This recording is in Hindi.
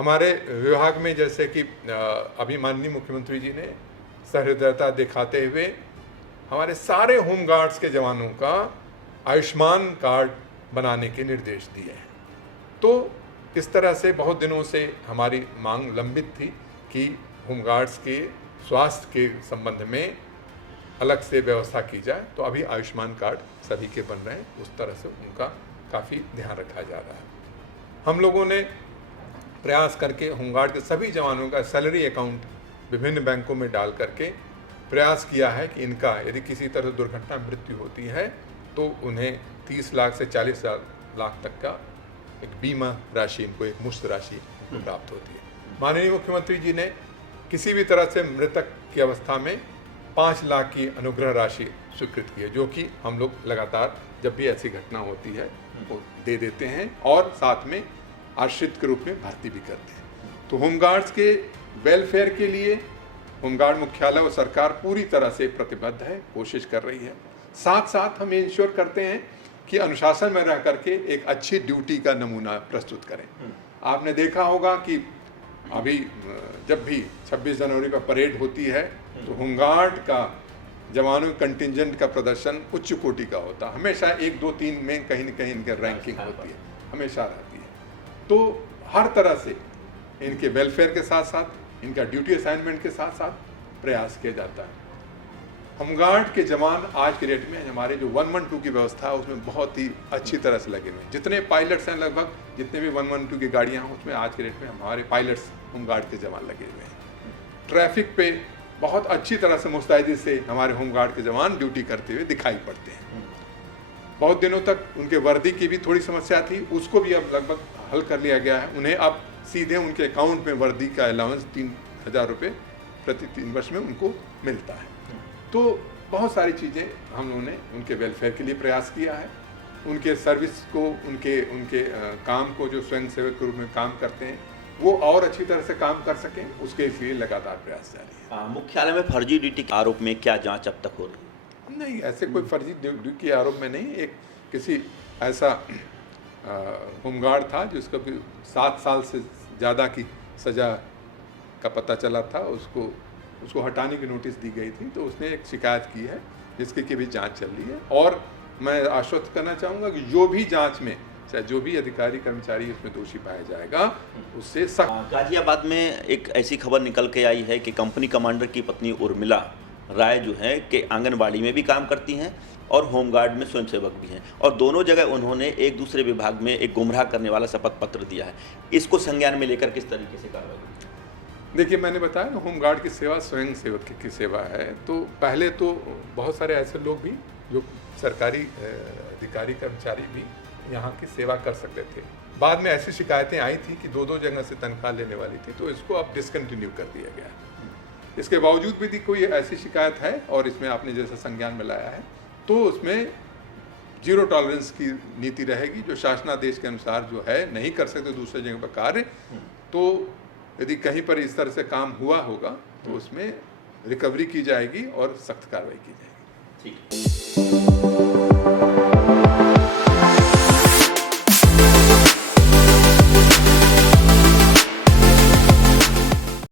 हमारे विभाग में जैसे कि अभी माननीय मुख्यमंत्री जी ने सहृदयता दिखाते हुए हमारे सारे होमगार्ड्स के जवानों का आयुष्मान कार्ड बनाने के निर्देश दिए हैं। तो इस तरह से बहुत दिनों से हमारी मांग लंबित थी कि होमगार्ड्स के स्वास्थ्य के संबंध में अलग से व्यवस्था की जाए। तो अभी आयुष्मान कार्ड सभी के बन रहे हैं, उस तरह से उनका काफ़ी ध्यान रखा जा रहा है। हम लोगों ने प्रयास करके होमगार्ड के सभी जवानों का सैलरी अकाउंट विभिन्न बैंकों में डाल करके प्रयास किया है कि इनका यदि किसी तरह दुर्घटना मृत्यु होती है तो उन्हें 30 लाख से 40 लाख तक का एक बीमा राशि, इनको एक मुश्त राशि प्राप्त होती है। माननीय मुख्यमंत्री जी ने किसी भी तरह से मृतक की अवस्था में 5 लाख की अनुग्रह राशि स्वीकृत की है, जो कि हम लोग लगातार जब भी ऐसी घटना होती है वो दे देते हैं और साथ में आश्रित के रूप में भर्ती भी करते हैं। तो होमगार्ड्स के वेलफेयर के लिए होमगार्ड मुख्यालय और सरकार पूरी तरह से प्रतिबद्ध है, कोशिश कर रही है। साथ साथ हम इंश्योर करते हैं कि अनुशासन में रह करके एक अच्छी ड्यूटी का नमूना प्रस्तुत करें। आपने देखा होगा कि अभी जब भी 26 जनवरी पर परेड होती है तो होमगार्ड का जवानों कंटिंजेंट का प्रदर्शन उच्च कोटि का होता है। हमेशा 1, 2, 3 में कहीं न कहीं इनकी रैंकिंग होती है, हमेशा रहती है। तो हर तरह से इनके वेलफेयर के साथ साथ इनका ड्यूटी असाइनमेंट के साथ साथ प्रयास किया जाता है। होमगार्ड के जवान आज के डेट में हमारे जो 112 की व्यवस्था है उसमें बहुत ही अच्छी तरह से लगे हुए हैं। जितने पायलट्स हैं, लगभग जितने भी 112 की गाड़ियाँ हैं उसमें आज के डेट में हमारे पायलट्स होमगार्ड के जवान लगे हुए हैं। ट्रैफिक पे बहुत अच्छी तरह से मुस्तैदी से हमारे होमगार्ड के जवान ड्यूटी करते हुए दिखाई पड़ते हैं। बहुत दिनों तक उनके वर्दी की भी थोड़ी समस्या थी, उसको भी अब लगभग हल कर लिया गया है। उन्हें अब सीधे उनके अकाउंट में वर्दी का अलाउंस 3000 रुपये प्रति 3 वर्ष में उनको मिलता है। तो बहुत सारी चीज़ें हम लोगों ने उनके वेलफेयर के लिए प्रयास किया है। उनके सर्विस को, उनके काम को, जो स्वयं सेवक के रूप में काम करते हैं, वो और अच्छी तरह से काम कर सकें, उसके लिए लगातार प्रयास जारी है। मुख्यालय में फर्जी ड्यूटी के आरोप में क्या जांच अब तक हो रही है? नहीं, ऐसे कोई फर्जी ड्यूटी के आरोप में नहीं। एक किसी ऐसा होमगार्ड था जिसको 7 साल से ज़्यादा की सज़ा का पता चला था, उसको हटाने की नोटिस दी गई थी। तो उसने एक शिकायत की है जिसकी की भी जांच चल रही है। और मैं आश्वस्त करना चाहूँगा कि जो भी जांच में चाहे जो भी अधिकारी कर्मचारी इसमें दोषी पाया जाएगा उससे सख्त। गाजियाबाद में एक ऐसी खबर निकल के आई है कि कंपनी कमांडर की पत्नी उर्मिला राय जो है कि आंगनबाड़ी में भी काम करती हैं और होमगार्ड में स्वयंसेवक भी हैं, और दोनों जगह उन्होंने एक दूसरे विभाग में एक गुमराह करने वाला शपथ पत्र दिया है। इसको संज्ञान में लेकर किस तरीके से कार्रवाई? देखिए, मैंने बताया ना, होमगार्ड की सेवा स्वयं सेवक की सेवा है। तो पहले तो बहुत सारे ऐसे लोग भी जो सरकारी अधिकारी कर्मचारी भी यहाँ की सेवा कर सकते थे। बाद में ऐसी शिकायतें आई थी कि 2-2 जगह से तनख्वाह लेने वाली थी, तो इसको अब डिसकंटिन्यू कर दिया गया। इसके बावजूद भी कोई ऐसी शिकायत है और इसमें आपने जैसा संज्ञान में लाया है, तो उसमें 0 टॉलरेंस की नीति रहेगी। जो शासनादेश के अनुसार जो है नहीं कर सकते दूसरे जगह पर कार्य, तो यदि कहीं पर इस तरह से काम हुआ होगा तो उसमें रिकवरी की जाएगी और सख्त कार्रवाई की जाएगी। ठीक है।